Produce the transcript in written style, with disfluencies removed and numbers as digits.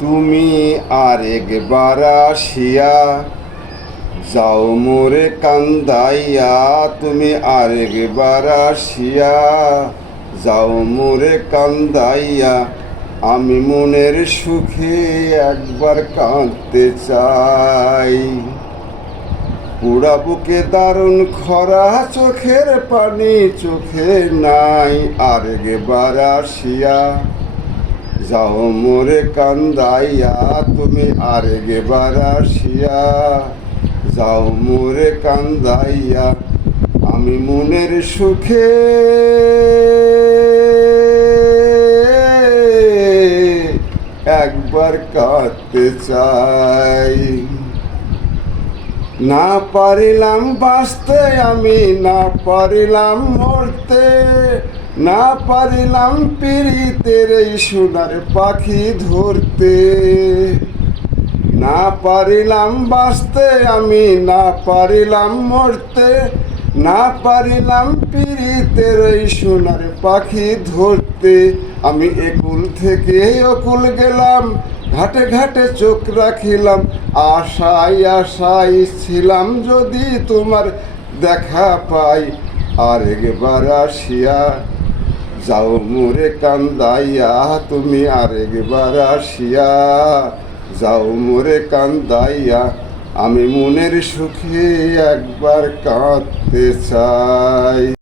তুমি আরেকবার আসিয়া যাও মোরে কান্দাইয়া। তুমি আরেকবার আসিয়া যাও মোরে কান্দাইয়া। আমি মনের সুখে একবার কাঁদতে চাই। পুরা বুকে দারুণ খরা, চোখের পানি চোখে নাই। আরেকবার আসিয়া যাও মোরে কান্দাইয়া। তুমি আরেকবার আসিয়া যাও মোরে কান্দাইয়া। আমি মনের সুখে একবার কাঁদতে চাই। না পারিলাম বাঁচতে আমি, না পারিলাম মরতে, না পারিলাম পীড়িতের এই সোনার পাখি ধরতে। না পারিলাম বাঁচতে আমি, না পারিলাম মরতে, না পারিলাম পীড়িতের এই সোনার পাখি ধরতে। আমি একুল থেকে অকুল গেলাম, ঘাটে ঘাটে চোখ রাখিলাম। আশায় আশায় ছিলাম যদি তোমার দেখা পাই। আরেকবার আসিয়া যাও মোরে কান্দাইয়া। তুমি আরেকবার আসিয়া যাও মোরে কান্দাইয়া। আমি মনের সুখে একবার কাঁদতে চাই।